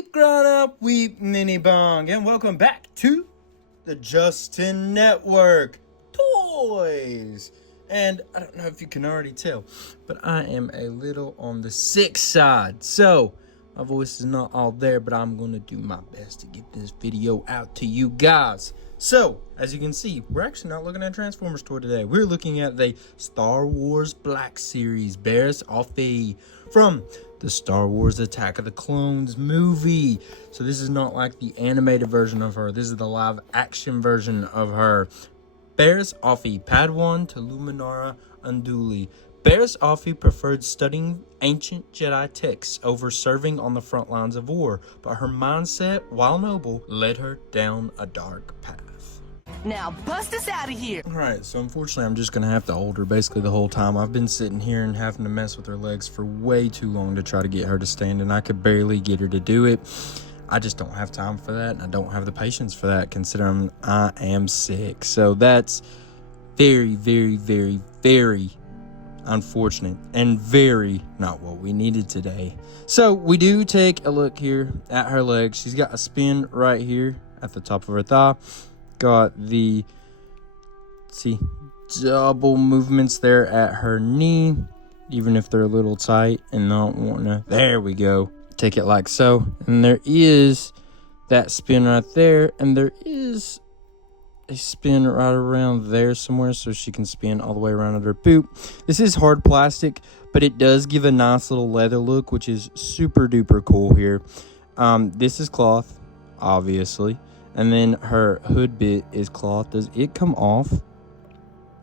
Weep, grown up, weep, mini bong, and welcome back to the Justin Network Toys. And I don't know if you can already tell, but I am a little on the sick side. So my voice is not all there, but I'm going to do my best to get this video out to you guys. So, as you can see, we're actually not looking at Transformers toy today. We're looking at the Star Wars Black Series Barriss Offee from the Star Wars Attack of the Clones movie. So this is not like the animated version of her. This is the live action version of her. Barriss Offee, Padawan to Luminara Unduli. Barriss Offee preferred studying ancient Jedi texts over serving on the front lines of war, but her mindset, while noble, led her down a dark path. Now bust us out of here. Alright, so unfortunately I'm just going to have to hold her basically the whole time. I've been sitting here and having to mess with her legs for way too long to try to get her to stand, and I could barely get her to do it. I just don't have time for that, and I don't have the patience for that considering I am sick. So that's very, very, very, very unfortunate and very not what we needed today. So we do take a look here at her legs. She's got a spin right here at the top of her thigh. Got the, see, double movements there at her knee, even if they're a little tight and not wanting to. There we go. Take it like so. And there is that spin right there. And there is a spin right around there somewhere so she can spin all the way around at her boot. This is hard plastic, but it does give a nice little leather look, which is super duper cool here. This is cloth, obviously. And then her hood bit is cloth. Does it come off?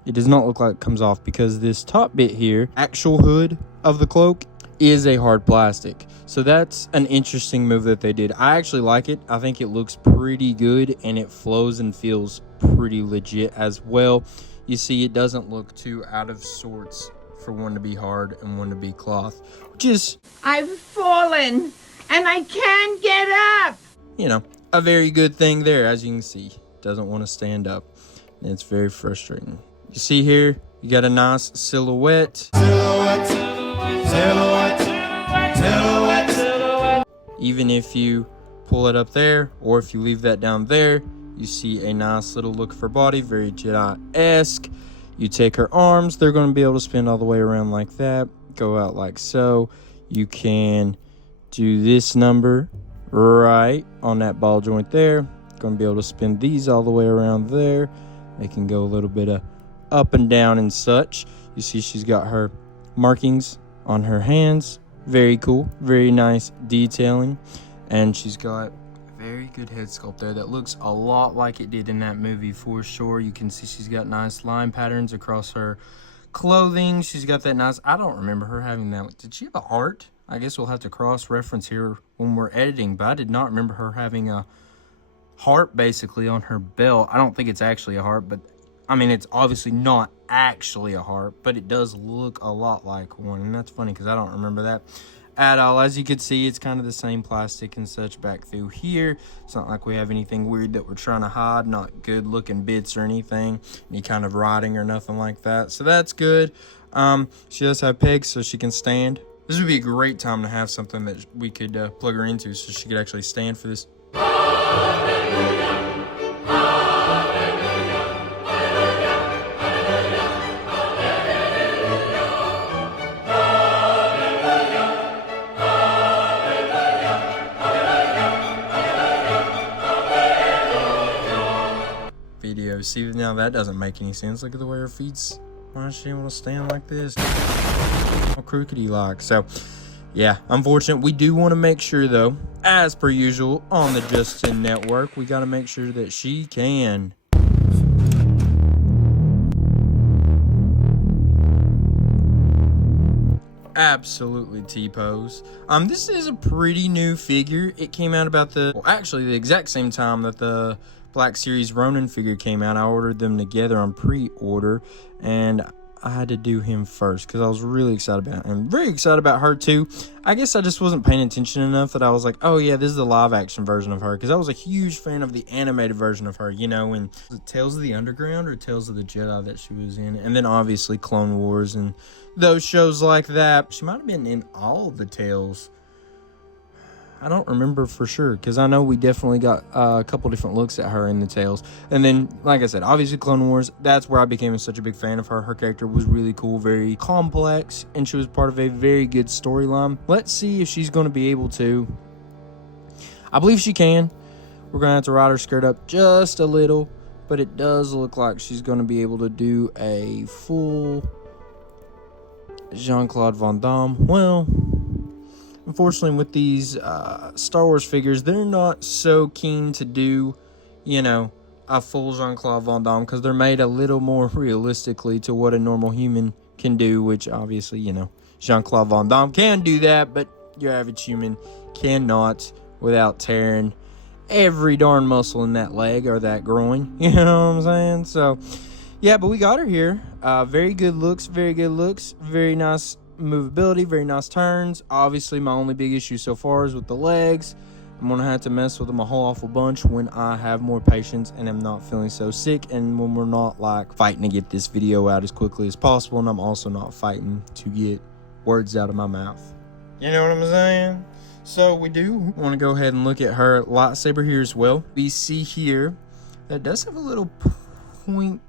It does not look like it comes off because this top bit here, actual hood of the cloak, is a hard plastic. So that's an interesting move that they did. I actually like it. I think it looks pretty good and it flows and feels pretty legit as well. You see, it doesn't look too out of sorts for one to be hard and one to be cloth, which is, I've fallen and I can't get up. you know, a very good thing there. As you can see, doesn't want to stand up, and it's very frustrating. You see here, you got a nice silhouette. Even if you pull it up there, or if you leave that down there, you see a nice little look for body, very Jedi-esque. You take her arms, they're going to be able to spin all the way around like that, go out like so. You can do this number right on that ball joint there. Going to be able to spin these all the way around there. They can go a little bit of up and down and such. You see she's got her markings on her hands. Very cool, very nice detailing, and she's got a very good head sculpt there that looks a lot like it did in that movie for sure. You can see she's got nice line patterns across her clothing. She's got that nice, I don't remember her having that. Did she have a heart? I guess we'll have to cross-reference here when we're editing, but I did not remember her having a heart basically on her belt. I don't think it's actually a heart, but I mean, it's obviously not actually a heart, but it does look a lot like one, and that's funny because I don't remember that at all. As you can see, it's kind of the same plastic and such back through here. It's not like we have anything weird that we're trying to hide, not good-looking bits or anything, any kind of writing or nothing like that, so that's good. She does have pegs so she can stand. This would be a great time to have something that we could plug her into so she could actually stand for this. Video. See, now that doesn't make any sense. Look at the way her feet's. Why does she want to stand like this? How crookedy like. So yeah, unfortunate. We do want to make sure though, as per usual on the Justin Network, we got to make sure that she can absolutely T-pose. This is a pretty new figure. It came out about actually the exact same time that the Black Series Ronin figure came out. I ordered them together on pre-order, and I had to do him first because I was really excited about him. I'm very excited about her too. I guess I just wasn't paying attention enough that I was like, oh yeah, this is the live action version of her, because I was a huge fan of the animated version of her, you know, and Tales of the Underground or Tales of the Jedi that she was in, and then obviously Clone Wars and those shows like that. She might have been in all of the Tales. I don't remember for sure, because I know we definitely got a couple different looks at her in the Tales. And then, like I said, obviously Clone Wars, that's where I became such a big fan of her. Her character was really cool, very complex, and she was part of a very good storyline. Let's see if she's going to be able to. I believe she can. We're going to have to ride her skirt up just a little, but it does look like she's going to be able to do a full Jean-Claude Van Damme. Well, unfortunately, with these Star Wars figures, they're not so keen to do, you know, a full Jean-Claude Van Damme, because they're made a little more realistically to what a normal human can do, which obviously, you know, Jean-Claude Van Damme can do that, but your average human cannot without tearing every darn muscle in that leg or that groin. You know what I'm saying? So, yeah, but we got her here. Very good looks, very nice movability, very nice turns. Obviously, my only big issue so far is with the legs. I'm going to have to mess with them a whole awful bunch when I have more patience and am not feeling so sick, and when we're not, like, fighting to get this video out as quickly as possible, and I'm also not fighting to get words out of my mouth. You know what I'm saying? So we do want to go ahead and look at her lightsaber here as well. We see here that does have a little point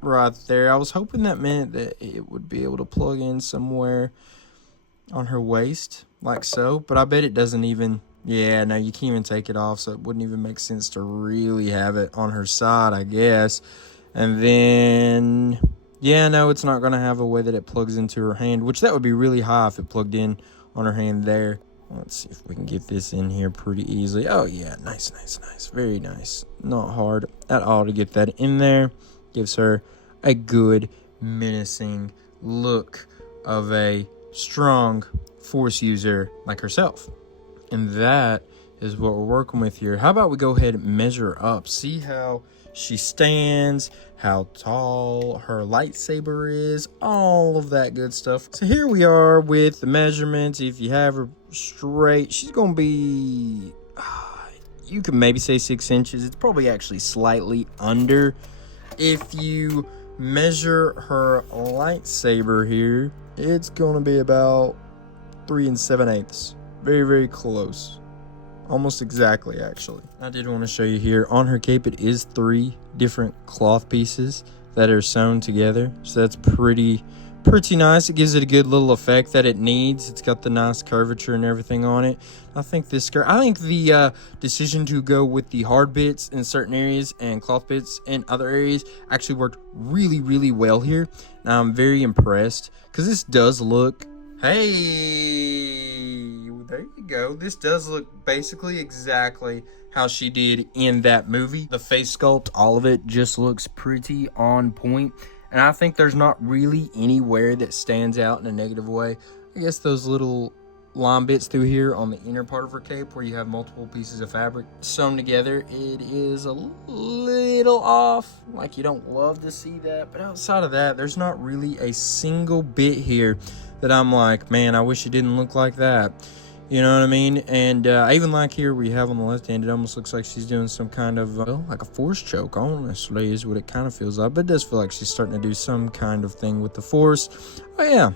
right there. I was hoping that meant that it would be able to plug in somewhere on her waist, like so. But I bet it doesn't even... Yeah, no, you can't even take it off, so it wouldn't even make sense to really have it on her side, I guess. And then... Yeah, no, it's not going to have a way that it plugs into her hand, which that would be really high if it plugged in on her hand there. Let's see if we can get this in here pretty easily. Oh, yeah, nice. Very nice. Not hard at all to get that in there. Gives her a good, menacing look of a strong Force user like herself. And that is what we're working with here. How about we go ahead and measure up, see how she stands, how tall her lightsaber is, all of that good stuff. So here we are with the measurements. If you have her straight, she's going to be, you can maybe say 6 inches. It's probably actually slightly under. If you measure her lightsaber here, it's going to be about 3 7/8. Very, very close. Almost exactly, actually. I did want to show you here. On her cape, it is 3 different cloth pieces that are sewn together. So that's pretty nice. It gives it a good little effect that it needs. It's got the nice curvature and everything on it. I think the decision to go with the hard bits in certain areas and cloth bits in other areas actually worked really, really well here. Now I'm very impressed because this does look... Hey, there you go. This does look basically exactly how she did in that movie. The face sculpt, all of it just looks pretty on point. And I think there's not really anywhere that stands out in a negative way. I guess those little line bits through here on the inner part of her cape where you have multiple pieces of fabric sewn together, it is a little off. Like, you don't love to see that. But outside of that, there's not really a single bit here that I'm like, man, I wish it didn't look like that. You know what I mean? And I even like here we have on the left hand, it almost looks like she's doing some kind of, well, like a force choke, honestly, is what it kind of feels like. But it does feel like she's starting to do some kind of thing with the force. Oh, yeah.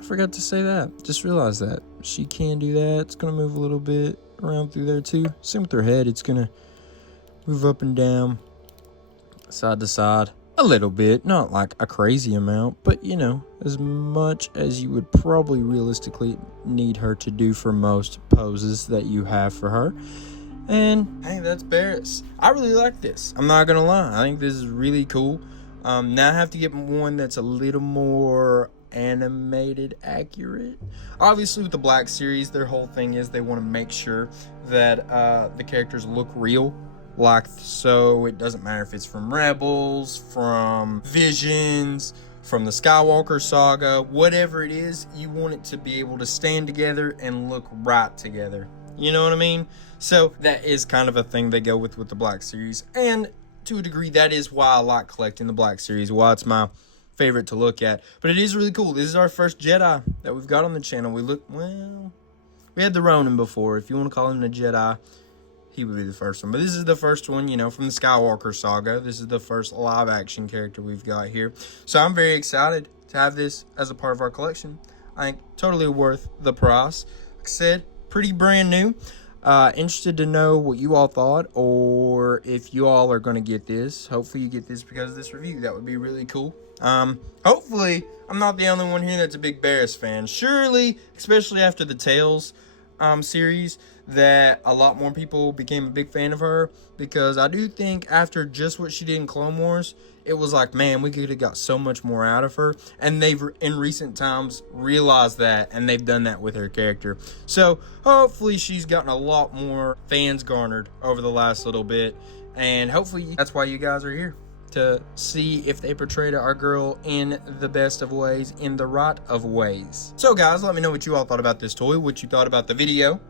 I forgot to say that. Just realized that. She can do that. It's going to move a little bit around through there, too. Same with her head. It's going to move up and down, side to side. A little bit, not like a crazy amount, but you know, as much as you would probably realistically need her to do for most poses that you have for her. And hey, that's Barriss. I really like this. I'm not gonna lie. I think this is really cool. Now I have to get one that's a little more animated accurate. Obviously with the Black Series, their whole thing is they want to make sure that the characters look real. Like, so it doesn't matter if it's from Rebels, from Visions, from the Skywalker saga, whatever it is, you want it to be able to stand together and look right together. You know what I mean? So that is kind of a thing they go with the Black Series. And to a degree, that is why I like collecting the Black Series, why it's my favorite to look at. But it is really cool. This is our first Jedi that we've got on the channel. We had the Ronin before. If you want to call him a Jedi, he would be the first one. But this is the first one, you know, from the Skywalker saga. This is the first live action character we've got here. So I'm very excited to have this as a part of our collection. I think totally worth the price. like I said, pretty brand new. Interested to know what you all thought, or if you all are going to get this. Hopefully you get this because of this review. That would be really cool. Hopefully I'm not the only one here that's a big Barriss fan. Surely, especially after the Tales series, that a lot more people became a big fan of her, because I do think after just what she did in Clone Wars, it was like, man, we could have got so much more out of her, and they've in recent times realized that, and they've done that with her character. So hopefully she's gotten a lot more fans garnered over the last little bit, and hopefully that's why you guys are here, to see if they portrayed our girl in the best of ways, in the right of ways. So guys, let me know what you all thought about this toy, what you thought about the video.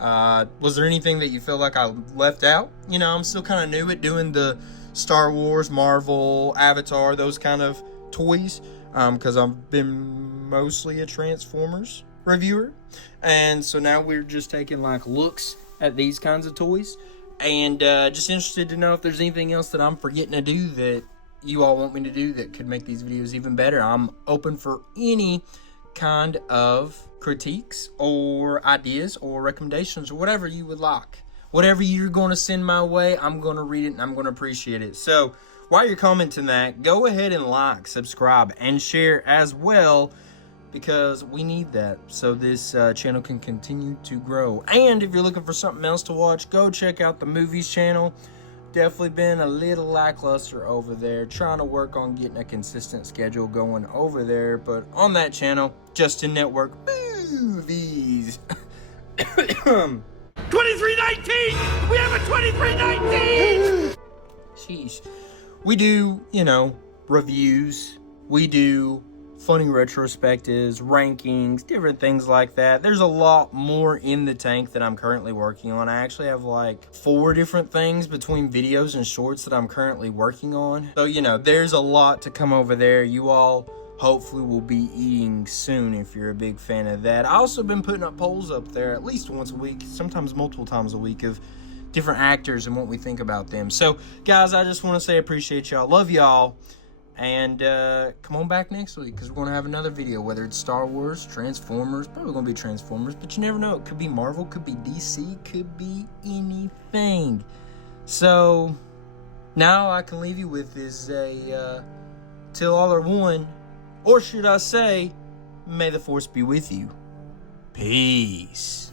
Was there anything that you feel like I left out? You know, I'm still kind of new at doing the Star Wars, Marvel, Avatar, those kind of toys, because I've been mostly a Transformers reviewer, and so now we're just taking like looks at these kinds of toys, and just interested to know if there's anything else that I'm forgetting to do that you all want me to do that could make these videos even better. I'm open for any kind of critiques or ideas or recommendations or whatever you would like. Whatever you're going to send my way, I'm going to read it and I'm going to appreciate it. So while you're commenting that, go ahead and like, subscribe, and share as well, because we need that so this channel can continue to grow. And if you're looking for something else to watch, go check out the movies channel. Definitely been a little lackluster over there, trying to work on getting a consistent schedule going over there, but on that channel, Justin Network Movies. 2319! We have a 2319! Sheesh. We do, you know, reviews. We do funny retrospectives, rankings, different things like that. There's a lot more in the tank that I'm currently working on. I actually have like 4 different things between videos and shorts that I'm currently working on. So, you know, there's a lot to come over there. You all hopefully will be eating soon if you're a big fan of that. I also been putting up polls up there at least once a week, sometimes multiple times a week, of different actors and what we think about them. So guys, I just want to say I appreciate y'all, love y'all, and come on back next week, because we're going to have another video, whether it's Star Wars, Transformers, probably going to be Transformers, but you never know. It could be Marvel, could be DC, could be anything. So now I can leave you with is a till all are one, or should I say, may the Force be with you. Peace.